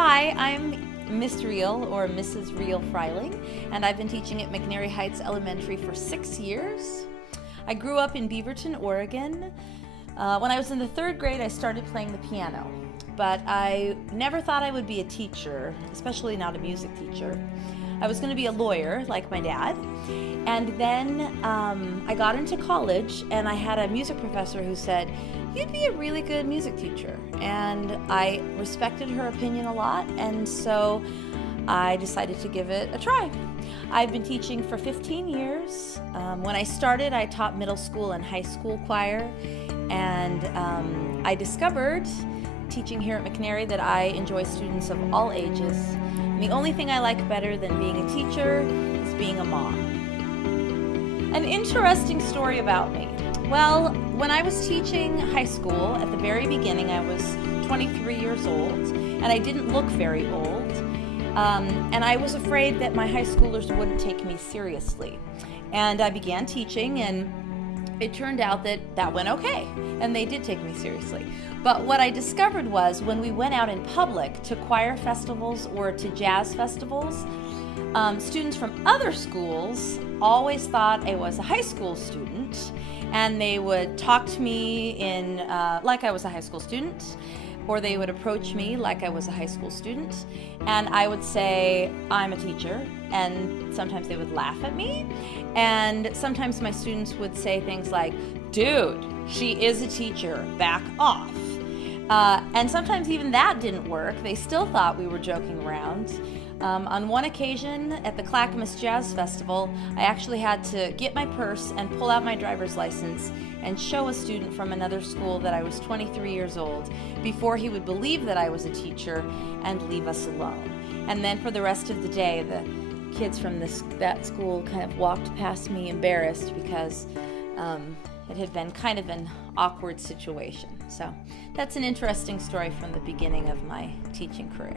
Hi, I'm Miss Reel or Mrs. Reel Freiling, and I've been teaching at McNary Heights Elementary for 6 years. I grew up in Beaverton, Oregon. When I was in the 3rd grade, I started playing the piano, but I never thought I would be a teacher, especially not a music teacher. I was going to be a lawyer, like my dad, and then I got into college, and I had a music professor who said, "You'd be a really good music teacher," and I respected her opinion a lot, and so I decided to give it a try. I've been teaching for 15 years. When I started, I taught middle school and high school choir, and I discovered teaching here at McNary that I enjoy students of all ages. And the only thing I like better than being a teacher is being a mom. An interesting story about me. Well, when I was teaching high school, at the very beginning, I was 23 years old, and I didn't look very old. And I was afraid that my high schoolers wouldn't take me seriously. And I began teaching, and it turned out that that went okay, and they did take me seriously. But what I discovered was when we went out in public to choir festivals or to jazz festivals, students from other schools always thought I was a high school student, and they would talk to me like I was a high school student, or they would approach me like I was a high school student, and I would say, "I'm a teacher," and sometimes they would laugh at me, and sometimes my students would say things like, "Dude, she is a teacher, back off." And sometimes even that didn't work. They still thought we were joking around. On one occasion at the Clackamas Jazz Festival, I actually had to get my purse and pull out my driver's license and show a student from another school that I was 23 years old before he would believe that I was a teacher and leave us alone. And then for the rest of the day, the kids from that school kind of walked past me embarrassed because it had been kind of an awkward situation. So that's an interesting story from the beginning of my teaching career.